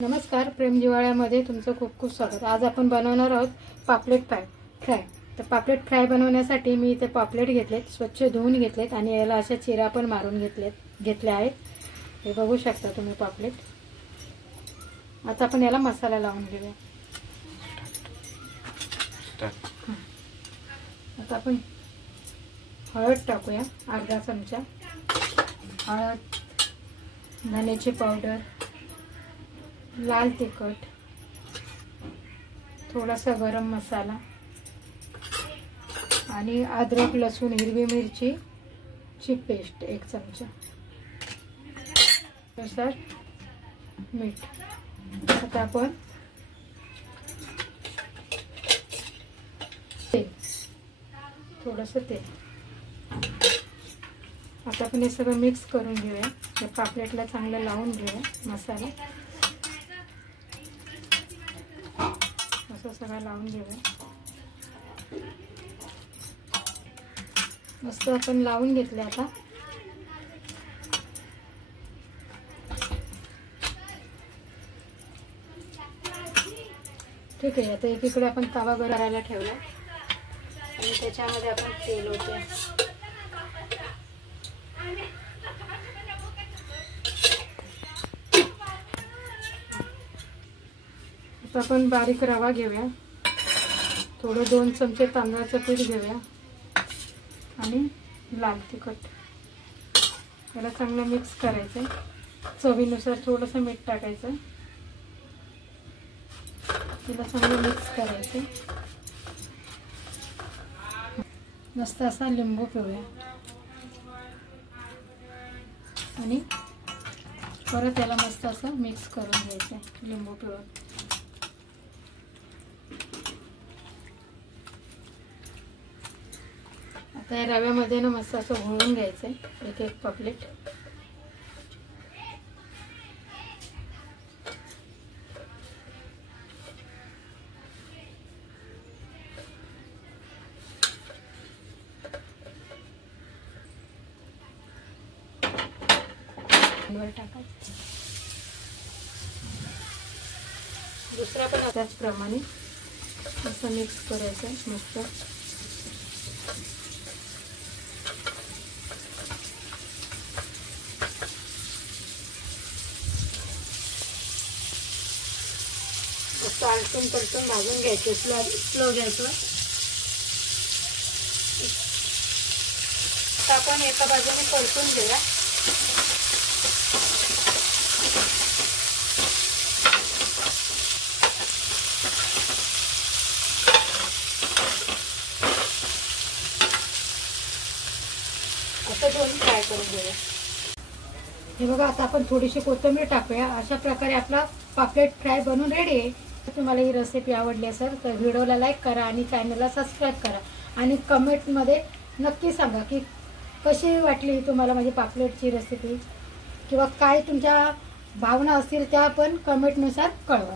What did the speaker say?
नमस्कार, प्रेम जिवाळ्यामध्ये तुमचं खूप खूप स्वागत। आज आपण बनवणार आहोत पापलेट फ्राय। तर पापलेट फ्राय बनवण्यासाठी मी इथे पापलेट घेतलेत, स्वच्छ धुवून घेतलेत आणि याला अशा चिरा पण मारून घेतल्या आहेत। हे बघू शकता तुम्ही पापलेट। आता आपण याला मसाला लावून घेऊया। आता आपण हळद टाकूया, अर्धा चमचा हळद, धण्याची पावडर, लाल तिखट, थोडासा गरम मसाला आणि अद्रक लसूण हिरवी मिरची ची पेस्ट 1 चमचा, नुसार मीठ। आता आपण तेल, थोडंसं तेल। आता आपण हे सगळं मिक्स करून घेऊया। हे पापलेटला चांगलं लावून घेऊया मसाला। असं सगळं लावून घेऊया। मस्त आपण लावून घेतले। आता ठीक आहे। आता एकीकडे आपण तवा गरम करायला ठेवला आणि त्याच्यामध्ये आपण तेल ओतूया। आता आपण बारीक रवा घेऊया, थोडं 2 चमचे तांदळाचं पीठ घेऊया आणि लाल तिखट। याला चांगलं मिक्स करायचं। चवीनुसार थोडंसं मीठ टाकायचं। याला चांगलं मिक्स करायचं। मस्त असा लिंबू पिळूया आणि परत याला मस्त असं मिक्स करून घ्यायचं लिंबू पिळून। आता या रव्यामध्ये ना मस्त असं घोळून घ्यायचं एक एक पापलेट। वर टाकायचं। दुसरा पण त्याचप्रमाणे असं मिक्स करायचं मस्त। आलटून पलटून भाजून घ्यायचं, स्लो घ्यायचं। आता आपण एका बाजूने परतून घेऊया। आता दोन्ही फ्राय करून घेऊया। हे बघा, आता आपण थोडीशी कोथिंबीर टाकूया। अशा प्रकारे आपला पापलेट फ्राय बनून रेडी आहे। तुम्हाला ही रेसिपी आवडली असेल तर व्हिडिओला लाईक करा आणि चॅनलला सबस्क्राईब करा आणि कमेंटमध्ये नक्की सांगा की कशी वाटली तुम्हाला माझी पापलेटची रेसिपी, किंवा काय तुमच्या भावना असतील त्या पण कमेंटनुसार कळवा।